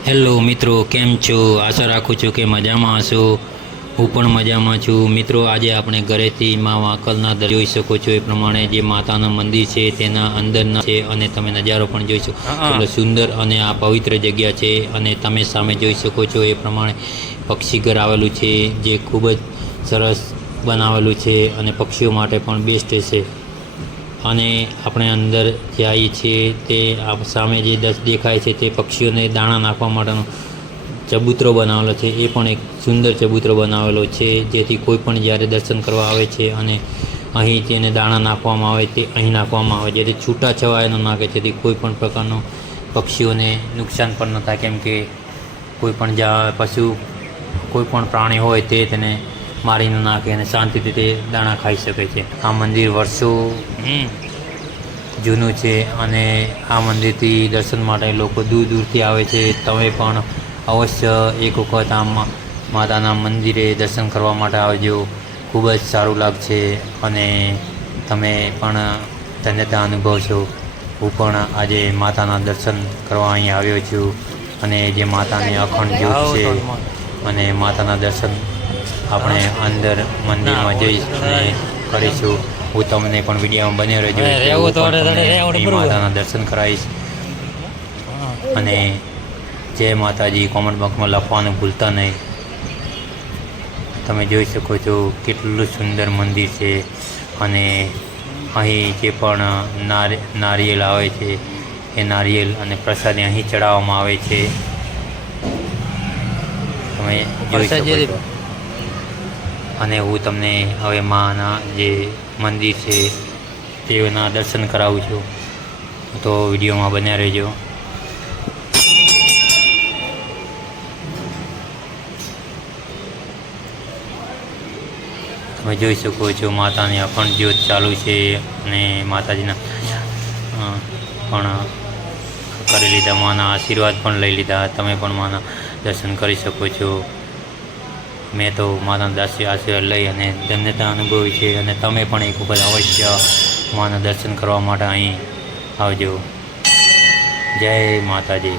Hello મિત્રો, કેમ છો? આશા રાખું છું કે મજામાં હશો. હું પણ મજામાં છું. મિત્રો, આજે આપણે ઘરેથી મા વાંકલના જોઈ શકો છો એ પ્રમાણે જે માતાના મંદિર છે તેના અંદરના છે અને તમે નજારો પણ જોઈ શકો. એટલે સુંદર અને આ પવિત્ર જગ્યા છે અને તમે સામે જોઈ શકો છો એ પ્રમાણે પક્ષી ઘર આવેલું છે જે ખૂબ જ સરસ બનાવેલું છે અને પક્ષીઓ માટે પણ બેસ્ટ છે. અને આપણે અંદર જે આવીએ છીએ તે સામે જે દેખાય છે તે પક્ષીઓને દાણા નાખવા માટેનો ચબૂતરો બનાવેલો છે. એ પણ એક સુંદર ચબૂતરો બનાવેલો છે જેથી કોઈ પણ જ્યારે દર્શન કરવા આવે છે અને અહીં તેને દાણા નાખવામાં આવે તે અહીં નાખવામાં આવે જેથી છૂટા છવાયા ન નાખે, જેથી કોઈ પણ પ્રકારનો પક્ષીઓને નુકસાન પણ ન થાય. કેમ કે કોઈ પણ પશુ કોઈ પણ પ્રાણી હોય તે તેને મારી ન નાખે અને શાંતિથી તે દાણા ખાઈ શકે છે. આ મંદિર વર્ષો જૂનું છે અને આ મંદિરથી દર્શન માટે લોકો દૂર દૂરથી આવે છે. તમે પણ અવશ્ય એક વખત આ માતાના મંદિરે દર્શન કરવા માટે આવજો. ખૂબ જ સારું લાગશે અને તમે પણ ધન્યતા અનુભવશો. હું પણ આજે માતાના દર્શન કરવા અહીં આવ્યો છું અને જે માતાની અખંડ જ્યોત છે અને માતાના દર્શન આપણે અંદર મંદિરમાં જઈ અને કરીશું. હું તમને પણ વિડીયોમાં બન્યો રહેજો. માતાના દર્શન કરાવીશ. અને જય માતાજી કોમેન્ટ બોક્સમાં લખવાનું ભૂલતા નહીં. તમે જોઈ શકો છો કેટલું સુંદર મંદિર છે અને અહીં જે પણ નારિયેલ આવે છે એ નારિયેલ અને પ્રસાદી અહીં ચડાવવામાં આવે છે. તમે જોઈ શકો છો. અને હું તમને હવે માના જે મંદિર છે તેના દર્શન કરાવું છું, તો વિડીયોમાં બન્યા રહેજો. તમે જોઈ શકો છો માતાની અખંડ જ્યોત ચાલુ છે અને માતાજીના પણ કરી લીધા, માના આશીર્વાદ પણ લઈ લીધા. તમે પણ માના દર્શન કરી શકો છો. મેં તો માતાના આશીર્વાદ લઈ અને ધન્યતા અનુભવી છે અને તમે પણ એક વખત અવશ્ય માના દર્શન કરવા માટે અહીં આવજો. જય માતાજી.